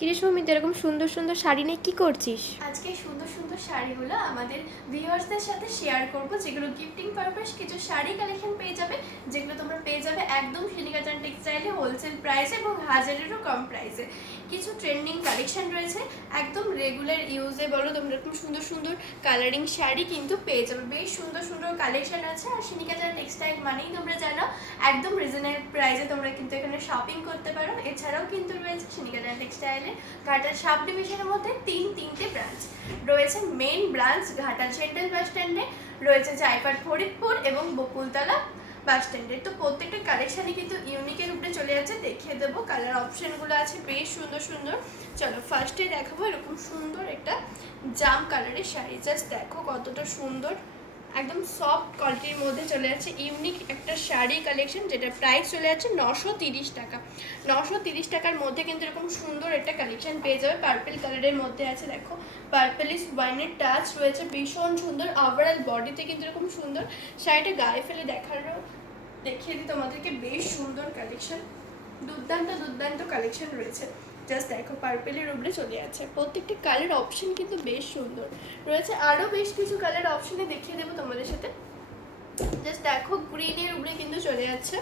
কিরে সুমিত, এরকম সুন্দর সুন্দর শাড়ি নিয়ে কি করছিস? আজকে সুন্দর সুন্দর শাড়িগুলো আমাদের ভিউয়ার্সদের সাথে শেয়ার করব, যেগুলো গিফটিং পারপাস কিছু শাড়ি কালেকশন পেয়ে যাবে, যেগুলো তোমরা পেয়ে যাবে একদম শিলিকাচান টেক্সটাইলে হোলসেল প্রাইসে এবং হাজারেরও কম প্রাইসে। কিছু ট্রেন্ডিং কালেকশন রয়েছে, একদম রেগুলার ইউজে বলো তোমরা এরকম সুন্দর সুন্দর কালারিং শাড়ি কিন্তু পেয়ে যাবে। বেশ সুন্দর সুন্দর কালেকশন আছে। আর শিলিকাচান টেক্সটাইল মানেই তোমরা জানো একদম রিজনেবল প্রাইসে তোমরা কিন্তু এখানে শপিং করতে পারো। এছাড়াও কিন্তু রয়েছে শিলিকাচান টেক্সটাইলে ঘাটাল সাব ডিভিশনের মধ্যে তিনটে ব্রাঞ্চ রয়েছে। Main branch Ghatal central bus স্ট্যান্ডে রয়েছে, জায়পাট ফরিদপুর এবং বকুলতলা বাস স্ট্যান্ডে। তো প্রত্যেকটা কালেকশানই কিন্তু ইউনিকের উপরে চলে যাচ্ছে, দেখিয়ে দেবো। কালার অপশানগুলো আছে বেশ সুন্দর সুন্দর। চলো ফার্স্টে দেখাবো এরকম সুন্দর একটা জাম কালারের শাড়ি। জাস্ট দেখো কতটা সুন্দর, একদম সফট কোয়ালিটির মধ্যে চলে যাচ্ছে ইউনিক একটা শাড়ি কালেকশন, যেটা প্রাইস চলে যাচ্ছে 930 টাকা। 930 টাকার মধ্যে কিন্তু এরকম সুন্দর একটা কালেকশন পেয়ে যাবে। পার্পল কালারের মধ্যে আছে, দেখো পার্পলিশ ওয়াইনের টাচ রয়েছে, ভীষণ সুন্দর। ওভারঅল বডিতে কিন্তু এরকম সুন্দর। শাড়িটা গায়ে ফেলে দেখিয়ে দিই তোমাদেরকে। বেশ সুন্দর কালেকশন, দুর্দান্ত দুর্দান্ত কালেকশন রয়েছে। জাস্ট দেখো পার্পেলের উপরে চলে যাচ্ছে। প্রত্যেকটি কালার অপশন কিন্তু বেশ সুন্দর রয়েছে। আরও বেশ কিছু কালার অপশনে দেখিয়ে দেবো তোমাদের সাথে। জাস্ট দেখো গ্রিনের উপরে কিন্তু চলে যাচ্ছে।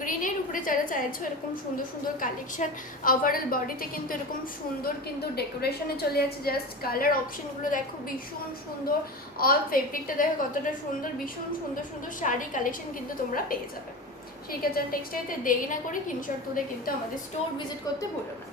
গ্রিনের উপরে যারা চাইছো এরকম সুন্দর সুন্দর কালেকশন, ওভারঅল বডিতে কিন্তু এরকম সুন্দর কিন্তু ডেকোরেশনে চলে যাচ্ছে। জাস্ট কালার অপশনগুলো দেখো ভীষণ সুন্দর। অল ফেব্রিকটা দেখো কতটা সুন্দর। ভীষণ সুন্দর সুন্দর শাড়ি কালেকশন কিন্তু তোমরা পেয়ে যাবে। শিলিকাচান টেক্সটাইলতে দেরি না করে স্ক্রিনশট তুলে কিন্তু আমাদের স্টোর ভিজিট করতে ভুলো না।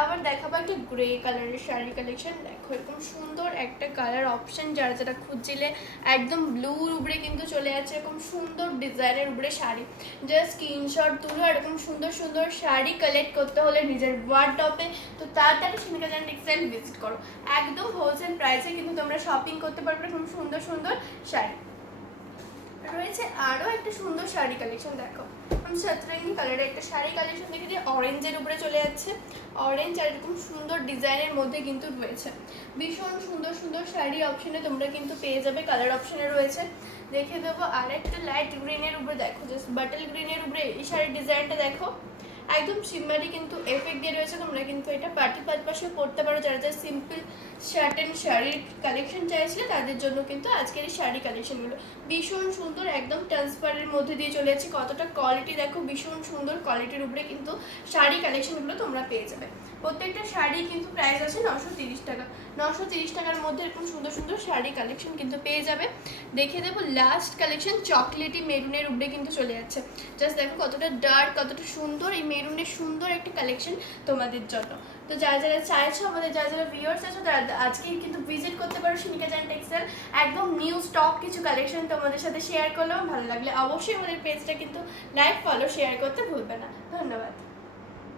আবার দেখাবো একটা গ্রে কালারের শাড়ি কালেকশন। দেখো এরকম সুন্দর একটা কালার অপশন, যারা যারা খুঁজছিলে একদম ব্লুর উপরে কিন্তু চলে যাচ্ছে এরকম সুন্দর ডিজাইনের উপরে শাড়ি। জাস্ট স্ক্রিনশট তুলো। এরকম সুন্দর সুন্দর শাড়ি কালেক্ট করতে হলে নিজের ওয়ার্ডরোবে তো তাড়াতাড়ি শিলিকাচান টেক্সটাইল ভিজিট করো। একদম হোলসেল প্রাইসে কিন্তু তোমরা শপিং করতে পারবে এরকম সুন্দর সুন্দর শাড়ি। রয়েছে আরও একটা সুন্দর শাড়ি কালেকশন। দেখো আমি সতরঙ্গি কালারের একটা শাড়ি কালেকশন দেখে দিয়ে অরেঞ্জের উপরে চলে যাচ্ছে। অরেঞ্জ আর এরকম সুন্দর ডিজাইনের মধ্যে কিন্তু রয়েছে। ভীষণ সুন্দর সুন্দর শাড়ি অপশনে তোমরা কিন্তু পেয়ে যাবে। কালার অপশনে রয়েছে, দেখে দেবো। আর একটা লাইট গ্রিনের উপরে দেখো, জাস্ট বাটল গ্রিনের উপরে এই শাড়ির ডিজাইনটা দেখো, একদম সিম্বারি কিন্তু এফেক্ট দিয়ে রয়েছে। তোমরা কিন্তু এটা পার্টি পারপাসে পরতে পারো। যারা যারা সিম্পল শার্ট অ্যান্ড শাড়ির কালেকশন চাইছিলে তাদের জন্য কিন্তু আজকের এই শাড়ি কালেকশনগুলো ভীষণ সুন্দর। একদম ট্রান্সপারের মধ্যে দিয়ে চলে যাচ্ছে। কতটা কোয়ালিটি দেখো, ভীষণ সুন্দর কোয়ালিটির উপরে কিন্তু শাড়ি কালেকশনগুলো তোমরা পেয়ে যাবে। প্রত্যেকটা শাড়ি কিন্তু প্রাইস আছে 930 টাকা। 930 টাকার মধ্যে এরকম সুন্দর সুন্দর শাড়ি কালেকশন কিন্তু পেয়ে যাবে। দেখে দেবো লাস্ট কালেকশন চকলেটি মেরুনের উপরে কিন্তু চলে যাচ্ছে। জাস্ট দেখো কতটা ডার্ক, কতটা সুন্দর। এই মেরুনের সুন্দর একটা কালেকশন তোমাদের জন্য। তো যারা যারা চাইছো, আমাদের যারা যারা ভিউয়ার্স আছো, তারা আজকেই কিন্তু ভিজিট করতে পারো শিলিকাচান টেক্সটাইল। একদম নিউ স্টক কিছু কালেকশন তোমাদের সাথে শেয়ার করলাম। ভালো লাগলে অবশ্যই আমাদের পেজটা কিন্তু লাইক, ফলো, শেয়ার করতে ভুলবে না। ধন্যবাদ।